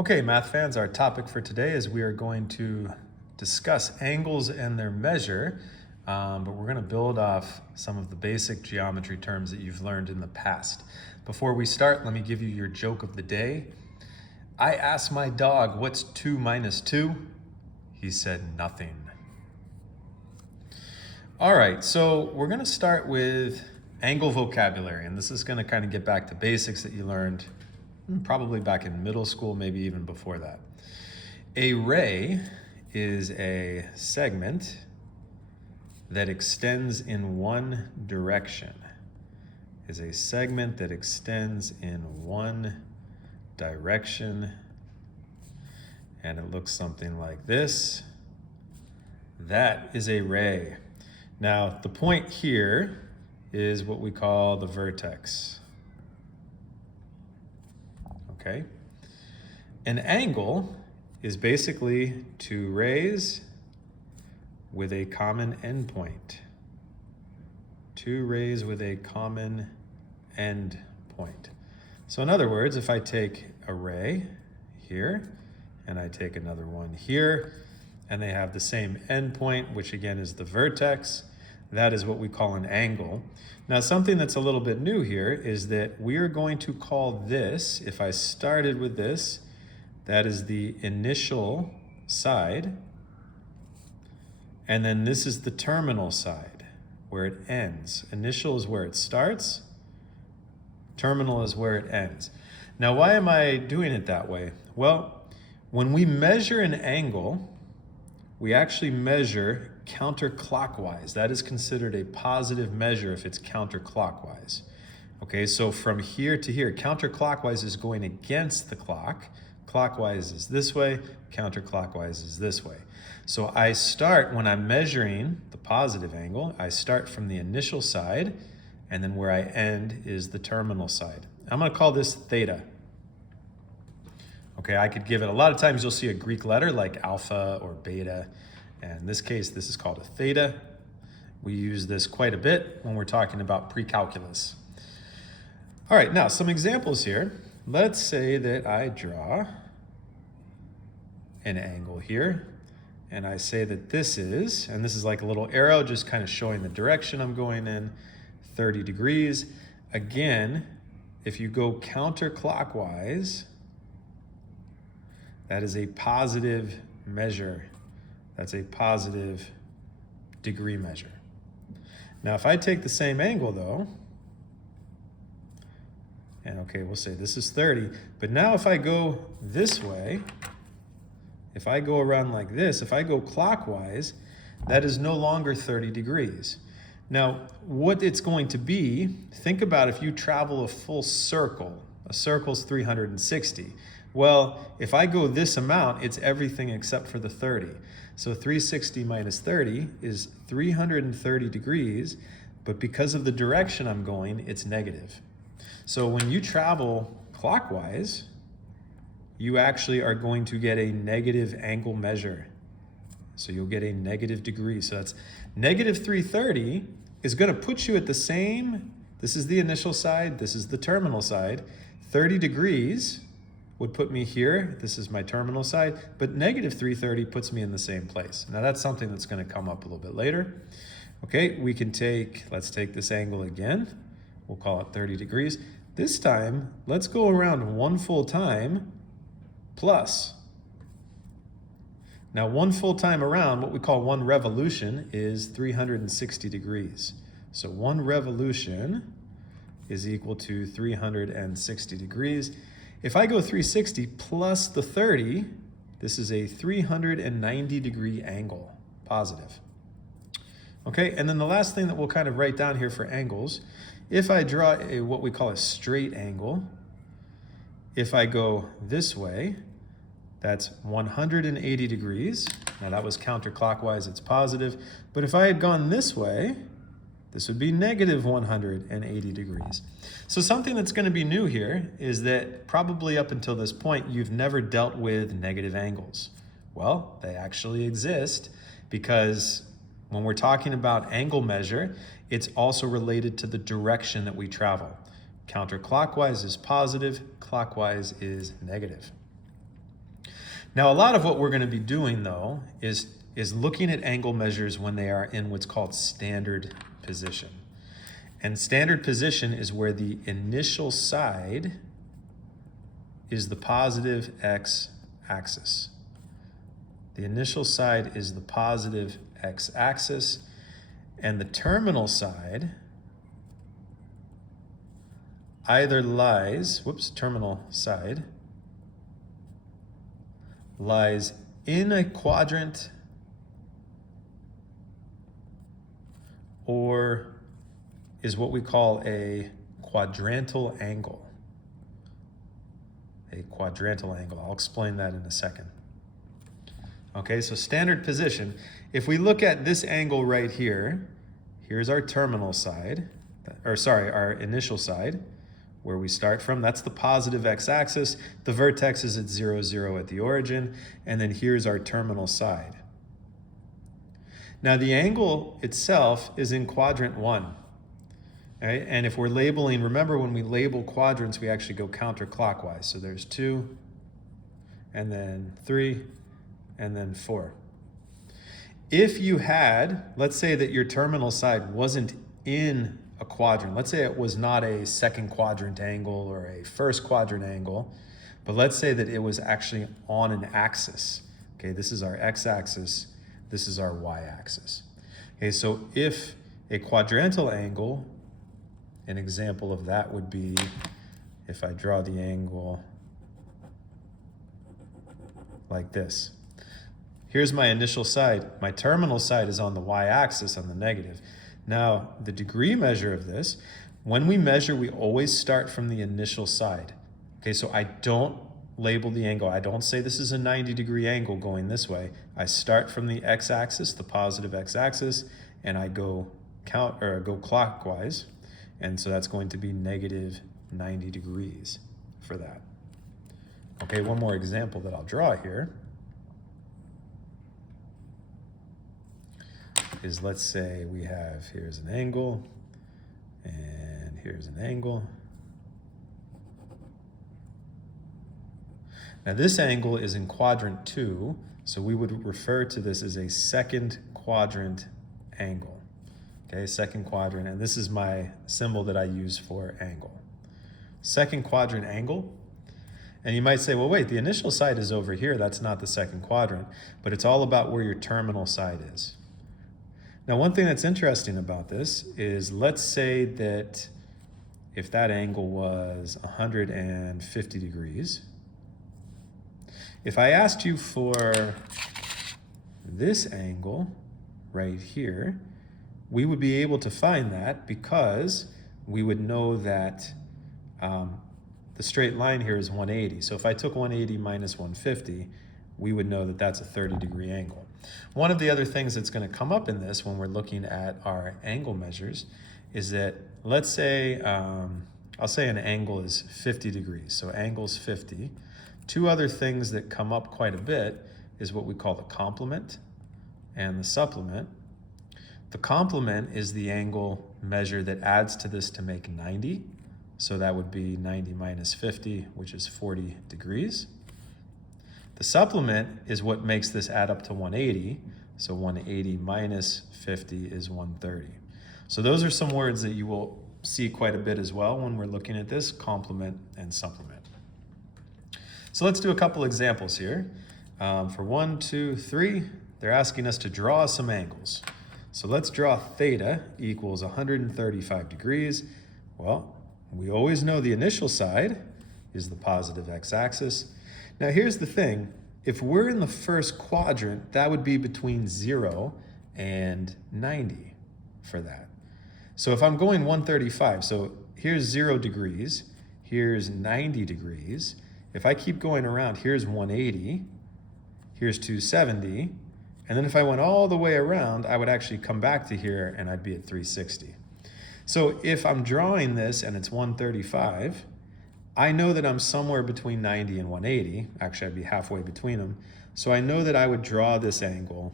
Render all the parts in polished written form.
Okay, math fans, our topic for today is we are going to discuss angles and their measure, but we're going to build off some of the basic geometry terms that you've learned in the past. Before we start, let me give you your joke of the day. I asked my dog, what's 2 minus 2? He said nothing. All right, so we're going to start with angle vocabulary, and this is going to kind of get back to basics that you learned probably back in middle school, maybe even before that. A ray is a segment that extends in one direction. Is a segment that extends in one direction, and it looks something like this. That is a ray. Now, the point here is what we call the vertex. Okay. An angle is basically two rays with a common endpoint. Two rays with a common endpoint. So in other words, if I take a ray here and I take another one here, and they have the same endpoint, which again is the vertex, that is what we call an angle. Now, something that's a little bit new here is that we are going to call this, if I started with this, that is the initial side, and then this is the terminal side, where it ends. Initial is where it starts, terminal is where it ends. Now, why am I doing it that way? Well, when we measure an angle, we actually measure counterclockwise. That is considered a positive measure if it's counterclockwise. Okay, so from here to here, counterclockwise is going against the clock. Clockwise is this way, counterclockwise is this way. So I start, when I'm measuring the positive angle, I start from the initial side, and then where I end is the terminal side. I'm going to call this theta. Okay, I could give it, a lot of times you'll see a Greek letter like alpha or beta. And in this case, this is called a theta. We use this quite a bit when we're talking about pre-calculus. All right, now some examples here. Let's say that I draw an angle here, and I say that this is, and this is like a little arrow just kind of showing the direction I'm going in, 30 degrees. Again, if you go counterclockwise, that is a positive measure. That's a positive degree measure. Now, if I take the same angle though, and okay, we'll say this is 30, but now if I go this way, if I go around like this, if I go clockwise, that is no longer 30 degrees. Now, what it's going to be, think about if you travel a full circle. A circle is 360. Well, if I go this amount, it's everything except for the 30. So 360 minus 30 is 330 degrees, but because of the direction I'm going, it's negative. So when you travel clockwise, you actually are going to get a negative angle measure. So you'll get a negative degree. So that's negative 330 is going to put you at the same, this is the initial side, this is the terminal side, 30 degrees would put me here. This is my terminal side, but negative 330 puts me in the same place. Now that's something that's going to come up a little bit later. Okay, we can let's take this angle again. We'll call it 30 degrees. This time, let's go around one full time plus. Now one full time around, what we call one revolution, is 360 degrees. So one revolution is equal to 360 degrees. If I go 360 plus the 30, this is a 390 degree angle, positive. Okay, and then the last thing that we'll kind of write down here for angles, if I draw what we call a straight angle, if I go this way, that's 180 degrees. Now that was counterclockwise, it's positive. But if I had gone this way, this would be negative 180 degrees. So something that's going to be new here is that probably up until this point, you've never dealt with negative angles. Well, they actually exist because when we're talking about angle measure, it's also related to the direction that we travel. Counterclockwise is positive, clockwise is negative. Now, a lot of what we're going to be doing, though, is looking at angle measures when they are in what's called standard position. And standard position is where the initial side is the positive x-axis. The initial side is the positive x-axis, and the terminal side either lies, terminal side lies in a quadrant or is what we call a quadrantal angle. A quadrantal angle. I'll explain that in a second. Okay, so standard position. If we look at this angle right here, here's our terminal side, our initial side, where we start from. That's the positive x-axis. The vertex is at 0, 0 at the origin, and then here's our terminal side. Now the angle itself is in quadrant 1. Right? And if we're labeling, remember when we label quadrants, we actually go counterclockwise. So there's 2, and then 3, and then 4. If you had, let's say that your terminal side wasn't in a quadrant, let's say it was not a second quadrant angle or a first quadrant angle, but let's say that it was actually on an axis. Okay, this is our x-axis, this is our y-axis. Okay, so if a quadrantal angle, an example of that would be if I draw the angle like this. Here's my initial side. My terminal side is on the y-axis, on the negative. Now, the degree measure of this, when we measure, we always start from the initial side. Okay, so I don't label the angle. I don't say this is a 90-degree angle going this way. I start from the x-axis, the positive x-axis, and I go clockwise. And so that's going to be negative 90 degrees for that. Okay, one more example that I'll draw here is, let's say we have, here's an angle, and here's an angle. Now this angle is in quadrant 2, so we would refer to this as a second quadrant angle. Okay, second quadrant, and this is my symbol that I use for angle. Second quadrant angle, and you might say, well, wait, the initial side is over here. That's not the second quadrant, but it's all about where your terminal side is. Now, one thing that's interesting about this is, let's say that if that angle was 150 degrees, if I asked you for this angle right here, we would be able to find that because we would know that the straight line here is 180. So if I took 180 minus 150, we would know that that's a 30-degree angle. One of the other things that's going to come up in this when we're looking at our angle measures is that, let's say, I'll say an angle is 50 degrees. So angle's 50. Two other things that come up quite a bit is what we call the complement and the supplement. The complement is the angle measure that adds to this to make 90. So that would be 90 minus 50, which is 40 degrees. The supplement is what makes this add up to 180. So 180 minus 50 is 130. So those are some words that you will see quite a bit as well when we're looking at this, complement and supplement. So let's do a couple examples here. For 1, 2, 3, they're asking us to draw some angles. So let's draw theta equals 135 degrees. Well, we always know the initial side is the positive x-axis. Now here's the thing. If we're in the first quadrant, that would be between 0 and 90 for that. So if I'm going 135, so here's 0 degrees, here's 90 degrees. If I keep going around, here's 180, here's 270, and then if I went all the way around, I would actually come back to here and I'd be at 360. So if I'm drawing this and it's 135, I know that I'm somewhere between 90 and 180. Actually, I'd be halfway between them. So I know that I would draw this angle.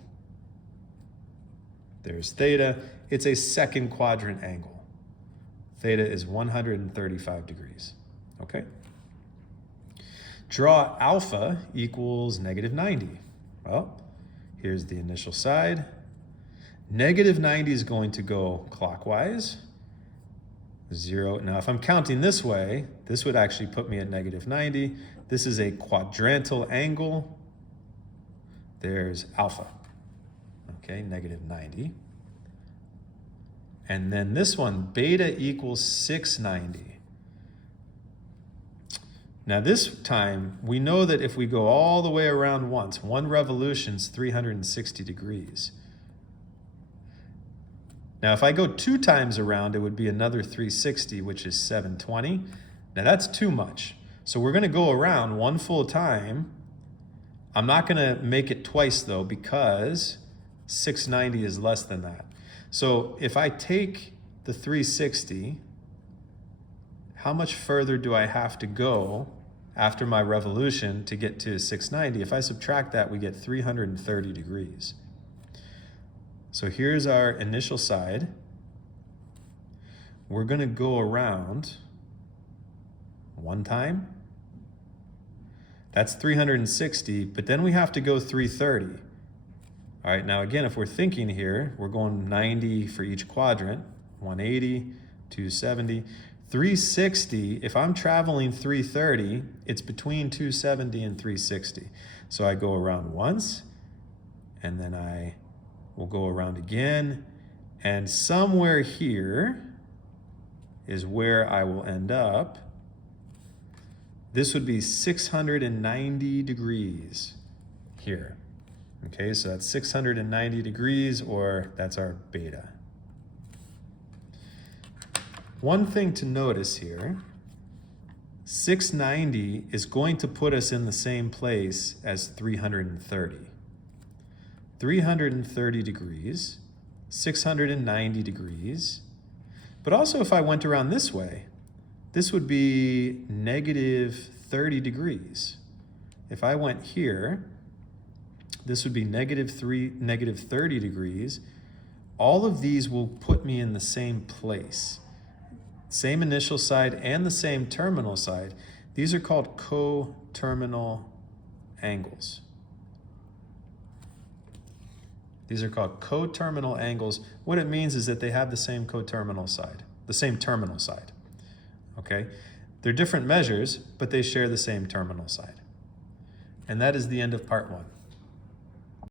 There's theta. It's a second quadrant angle. Theta is 135 degrees, okay? Draw alpha equals negative 90. Well, here's the initial side. Negative 90 is going to go clockwise. 0. Now, if I'm counting this way, this would actually put me at negative 90. This is a quadrantal angle. There's alpha. Okay, negative 90. And then this one, beta equals 690. Now this time, we know that if we go all the way around once, one revolution's 360 degrees. Now if I go 2 times around, it would be another 360, which is 720. Now that's too much. So we're gonna go around one full time. I'm not gonna make it twice though, because 690 is less than that. So if I take the 360, how much further do I have to go after my revolution to get to 690? If I subtract that, we get 330 degrees. So here's our initial side. We're gonna go around one time. That's 360, but then we have to go 330. All right, now again, if we're thinking here, we're going 90 for each quadrant, 180, 270, 360, if I'm traveling 330, it's between 270 and 360. So I go around once, and then I will go around again, and somewhere here is where I will end up. This would be 690 degrees here. Okay, so that's 690 degrees, or that's our beta. One thing to notice here, 690 is going to put us in the same place as 330. 330 degrees, 690 degrees. But also if I went around this way, this would be negative 30 degrees. If I went here, this would be negative 30 degrees. All of these will put me in the same place. Same initial side and the same terminal side. These are called coterminal angles. These are called coterminal angles. What it means is that they have the same coterminal side, the same terminal side. Okay? They're different measures, but they share the same terminal side. And that is the end of part 1.